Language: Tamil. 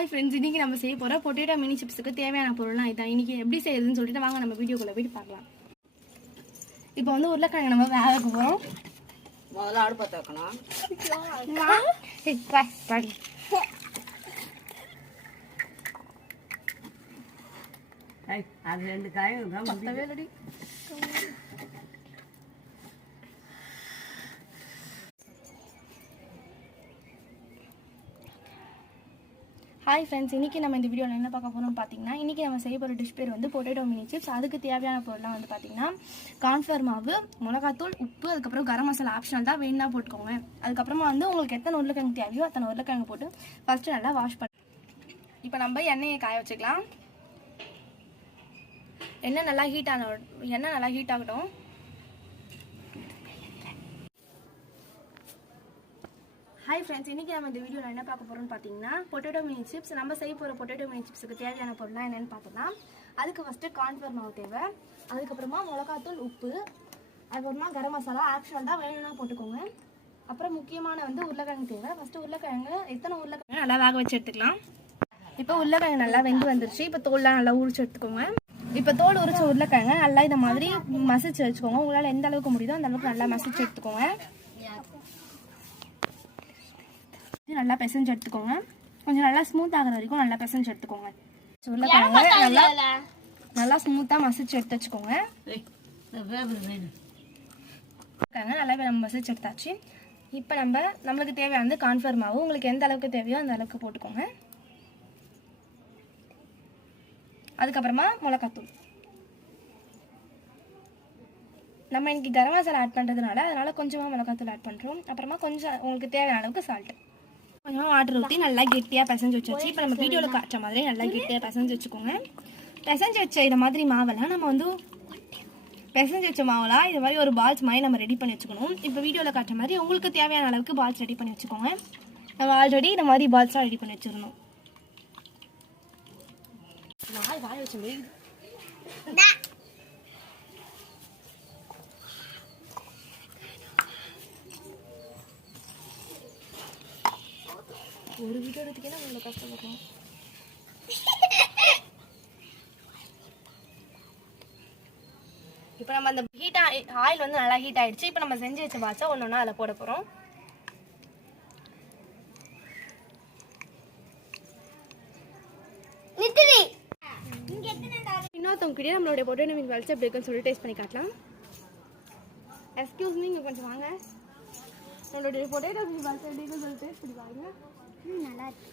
ஹாய் ஃப்ரெண்ட்ஸ், இன்றைக்கி நம்ம செய்ய போகிற பொட்டேட்டோ மினி சிப்ஸுக்கு தேவையான பொருள்லாம் இதான். இன்றைக்கி எப்படி செய்யுதுன்னு சொல்லிட்டு வாங்க நம்ம வீடியோக்குள்ளே போய்ட்டு பார்க்கலாம். இப்போ வந்து உருளைக்கிழங்கு நம்ம வேக வைக்க போகிறோம். முதல்ல அடுப்பை வைக்கணும். அது 2 காயும் தான். ஹாய் ஃப்ரெண்ட்ஸ், இன்றைக்கி நம்ம இந்த வீடியோவில் என்ன பார்க்க போகிறோம்னு பார்த்தீங்கன்னா, இன்றைக்கி நம்ம செய்ய போகிற டிஷ் பேர் வந்து பொட்டேட்டோ மினி சிப்ஸ். அதுக்கு தேவையான பொருள்லாம் வந்து பார்த்தீங்கன்னா, கார்ன்ஃப்ளவர் மாவு, மிளகாத்தூள், உப்பு, அதுக்கப்புறம் கரம் மசாலா ஆப்ஷனல் தான், வேணும்னா போட்டுக்கோங்க. அதுக்கப்புறமா வந்து உங்களுக்கு எத்தனை உருளைக்கிழங்கு தேவையோ அத்தனை உருளைக்கிழங்கு போட்டு ஃபஸ்ட்டு நல்லா வாஷ் பண்ணி இப்போ நம்ம எண்ணெயை காய வச்சுக்கலாம். எண்ணெய் நல்லா ஹீட் ஆகட்டும். ஹாய் ஃப்ரெண்ட்ஸ், இன்றைக்கி நம்ம இந்த வீடியோவில் என்ன பார்க்க போகிறோம்னு பார்த்தீங்கன்னா, பொட்டேட்டோ மினி சிப்ஸ். நம்ம செய்ய போகிற பொட்டேட்டோ மினி சிப்ஸுக்கு தேவையான பொருள்லாம் என்னென்னு பார்த்தோம்னா, அதுக்கு ஃபஸ்ட்டு கார்ன்ஃப்ளவர் மாவு தேவை, அதுக்கப்புறமா மிளகாத்தூள், உப்பு, அதுக்கப்புறமா கரம் மசாலா ஆப்ஷனல் தான், வேணும்னா போட்டுக்கோங்க. அப்புறம் முக்கியமான வந்து உருளைக்கிழங்கு தேவை. ஃபஸ்ட்டு உருளைக்கிழங்கு எத்தனை உருளைக்கிழங்கு நல்லா வேக வச்சு எடுத்துக்கலாம். இப்போ உருளைக்கிழங்கு நல்லா வெந்து வந்துருச்சு. இப்போ தோல்லாம் நல்லா உரிச்சு எடுத்துக்கோங்க. இப்போ தோல் உரிச்ச உருளைக்கிழங்கு நல்லா இந்த மாதிரி மசிச்சு வச்சுக்கோங்க. உங்களால் எந்த அளவுக்கு முடியுதோ அந்த அளவுக்கு நல்லா மசிச்சு எடுத்துக்கோங்க. நல்லா பிசைஞ்சு எடுத்துக்கோங்க. கொஞ்சம் நல்லா ஸ்மூத் ஆகிற வரைக்கும் நல்லா பிசைஞ்சு எடுத்துக்கோங்க. உருளைக்கிழங்கு நல்லா ஸ்மூத்தாக மசிச்சு எடுத்து வச்சுக்கோங்க. நல்லா மசிச்சு எடுத்தாச்சு. இப்போ நம்மளுக்கு தேவையானது கார்ன்ஃப்ளவர் மாவு. உங்களுக்கு எந்த அளவுக்கு தேவையோ அந்த அளவுக்கு போட்டுக்கோங்க. அதுக்கப்புறமா மிளகாத்தூள். நம்ம இன்னைக்கு கரம் மசாலா ஆட் பண்ணுறதுனால அதனால் கொஞ்சமாக மிளகாத்தூள் ஆட் பண்ணுறோம். அப்புறமா கொஞ்சம் உங்களுக்கு தேவையான அளவுக்கு சால்ட்டு, கொஞ்சமாக வாட்டர் ஊற்றி நல்லா கெட்டியாக பிசைஞ்சு வச்சு. இப்போ நம்ம வீடியோவில் காட்டுற மாதிரி நல்லா கெட்டியாக பிசைஞ்சு வச்சுக்கோங்க. பிசைஞ்சு வச்ச இதை மாதிரி மாவெல்லாம் நம்ம வந்து பிசைஞ்சு வச்ச மாவெல்லாம் இது மாதிரி ஒரு பால்ஸ் மாதிரி நம்ம ரெடி பண்ணி வச்சுக்கணும். இப்போ வீடியோவில் காட்டுற மாதிரி உங்களுக்கு தேவையான அளவுக்கு பால்ஸ் ரெடி பண்ணி வச்சுக்கோங்க. நம்ம ஆல்ரெடி இந்த மாதிரி பால்ஸ்லாம் ரெடி பண்ணி வச்சிடணும். வாய் வச்சு ஒரு வீடியோ எடுத்துக்கே நம்ம கஷ்டப்படுறோம். இப்போ நம்ம அந்த ஆயில் வந்து நல்லா ஹீட் ஆயிடுச்சு. இப்போ நம்ம செஞ்சு வச்ச பால்ஸை ஒன்று ஒன்றா அதில் போட போகிறோம். இன்னொருத்தவங்க நம்மளுடைய பொட்டேட்டோ மினி பால்ஸ் எப்படி இருக்குன்னு சொல்லி டேஸ்ட் பண்ணி காட்டலாம். எக்ஸ்கியூஸ் மீ, இங்கே கொஞ்சம் வாங்க. நம்மளுடைய பொட்டேட்டோ மினி பால்ஸ் எப்படி இருக்குன்னு சொல்லி டேஸ்ட் பண்ணி பாருங்க. நல்லா இருக்கு.